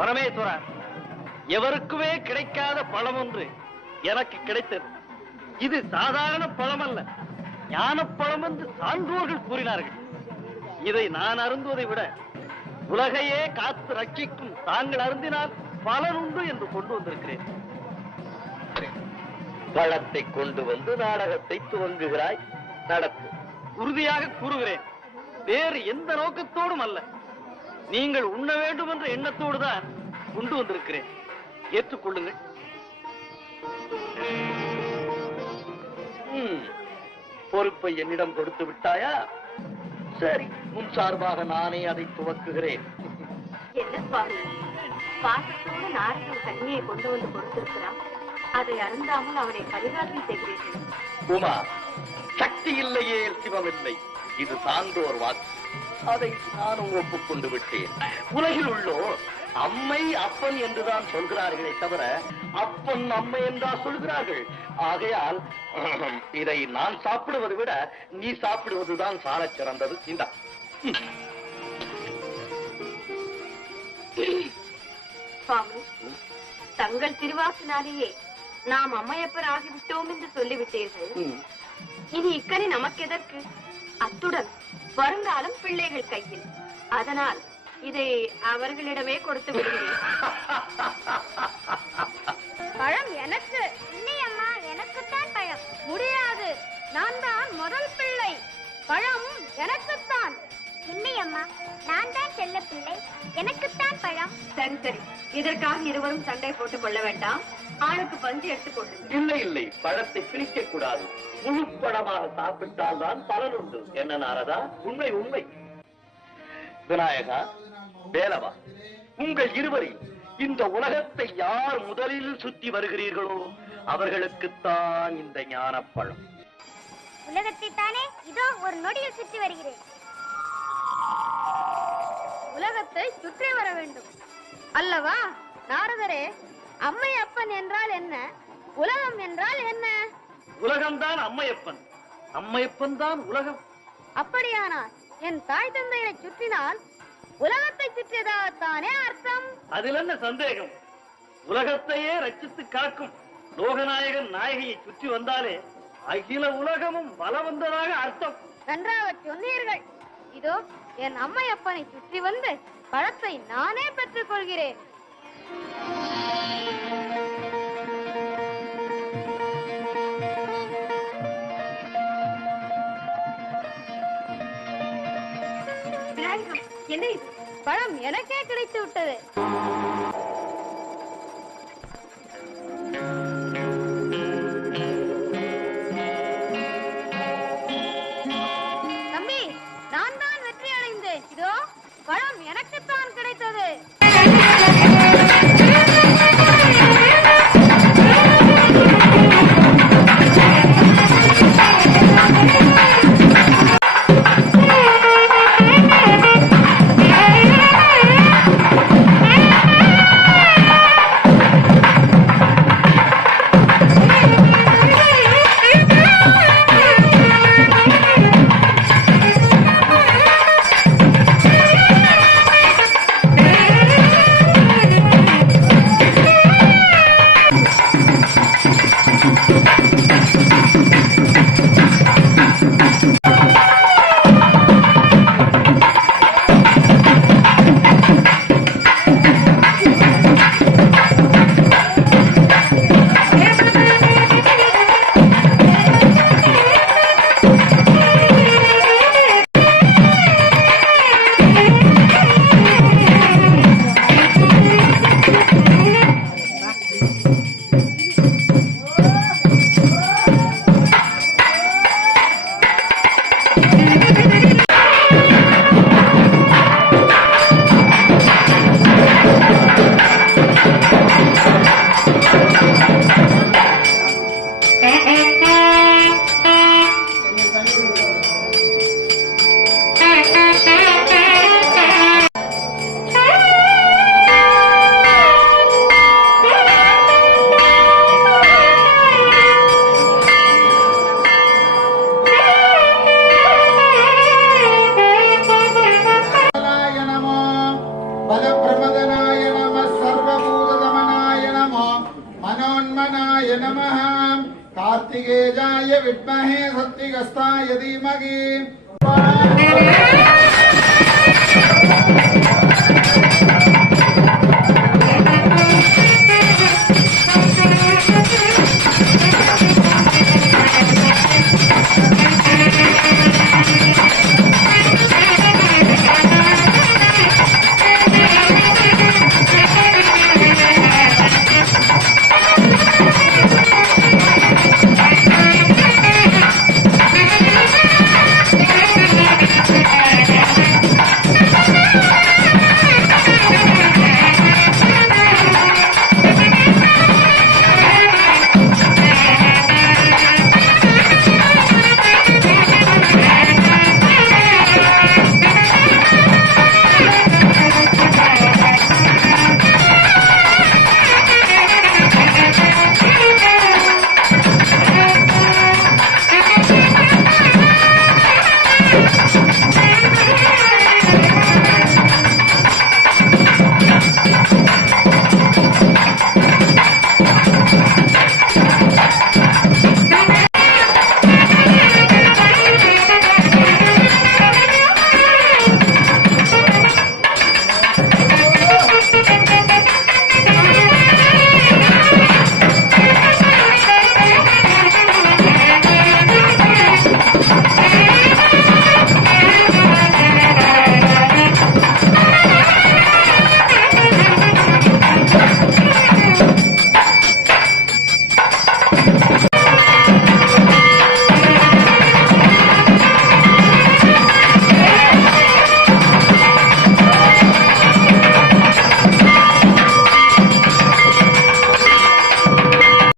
பரமேஸ்வரா, எவருக்குமே கிடைக்காத பழம் ஒன்று எனக்கு கிடைத்தது. இது சாதாரண பழம் அல்ல, ஞானப்பழம் என்று சான்றோர்கள் கூறினார்கள். இதை நான் அருந்துவதை விட உலகையே காத்து ரட்சிக்கும் தாங்கள் அருந்தினால் பலனுண்டு என்று கொண்டு வந்திருக்கிறேன். பழத்தை கொண்டு வந்து நாடகத்தை துவங்குகிறாய். நடத்து. உறுதியாக கூறுகிறேன், வேறு எந்த நோக்கத்தோடும் அல்ல. நீங்கள் உண்ண வேண்டும் என்ற எண்ணத்தோடு தான் கொண்டு வந்திருக்கிறேன். ஏற்றுக்கொள்ளுங்கள். பொறுப்பை என்னிடம் கொடுத்து விட்டாயா? சரி, முன் சார்பாக நானே அதை துவக்குகிறேன். என்ன சுவாமி, பாசத்தோடு நாரதன் கண்ணியை கொண்டு வந்து கொடுத்திருக்கிறான். அதை அருந்தாமல் அவனை பரிகாரம் செய்கிறீர்கள். உமா, சக்தி இல்லையே சிவம் இல்லை. இது சான்றோர் வாக்கு. அதை நானும் ஒப்புக்கொண்டு விட்டேன். உலகில் உள்ளோர் அம்மை அப்பன் என்றுதான் சொல்கிறார்களே தவிர அப்பன் அம்மை என்றா சொல்கிறார்கள். ஆகையால் இதை நான் சாப்பிடுவதை விட நீ சாப்பிடுவதுதான் சாலச் சிறந்தது. இந்த சுவாமி, தங்கள் திருவாக்கினாலேயே நாம் அம்மையப்பர் ஆகிவிட்டோம் என்று சொல்லிவிட்டீர்கள். இனி இக்கரை நமக்கு எதற்கு? அத்துடன் வருங்காலம் பிள்ளைகள் கையில். அதனால் இதை அவர்களிடமே கொடுத்து விடுகிறேன். பழம் எனக்கு இல்லை அம்மா, எனக்குத்தான் பழம். முடியாது, நான் தான் முதல் பிள்ளை. பழம் எனக்குத்தான். இல்லை அம்மா, நான் தான் செல்ல பிள்ளை, எனக்குத்தான் பழம். சரி சரி, இதற்காக இருவரும் சண்டை போட்டுக் கொள்ள வேண்டாம். ஆளுக்கு பஞ்சு எடுத்துக் கொள்ளுங்கள். இல்லை இல்லை, பழத்தை பிரிக்க கூடாது. முழு பழமாக சாப்பிட்டால் தான் பலன் உண்டு. என்ன நாரதா? உண்மை உண்மை. விநாயகா, வேலவா, உங்கள் இருவரில் இந்த உலகத்தை யார் முதலில் சுற்றி வருகிறீர்களோ அவர்களுக்குத்தான் இந்த ஞானப்பழம். உலகத்தை தானே இதோ ஒரு நொடியில் சுற்றி வருகிறேன். உலகத்தை சுற்றி வர வேண்டும் அல்லவா நாரதரே? அம்மை அப்பன் என்றால் என்ன? உலகம் என்றால் என்ன? உலகம்தான் அம்மையப்பன், அம்மையப்பன் தான் உலகம். அப்படியானால் என் தாய் தந்தையை சுற்றினால் உலகத்தை சுற்றியதாகத்தானே அர்த்தம். அதில் என்ன சந்தேகம்? உலகத்தையே ரட்சித்து காக்கும் லோகநாயகன் நாயகியை சுற்றி வந்தாலே அகில உலகமும் பலம் வந்ததாக அர்த்தம். நன்றாக சொன்னீர்கள். இதோ என் அம்மையப்பனை சுற்றி வந்து பழத்தை நானே பெற்றுக் கொள்கிறேன். என்ன இது? பழம் எனக்கே கிடைத்து விட்டது. தம்பி, நான் தான் வெற்றி அடைந்தேன். இதோ பழம் எனக்குத்தான் கிடைத்தது. नमः कार्तिकेयाय विद्महे सत्तिगस्ताय धीमहि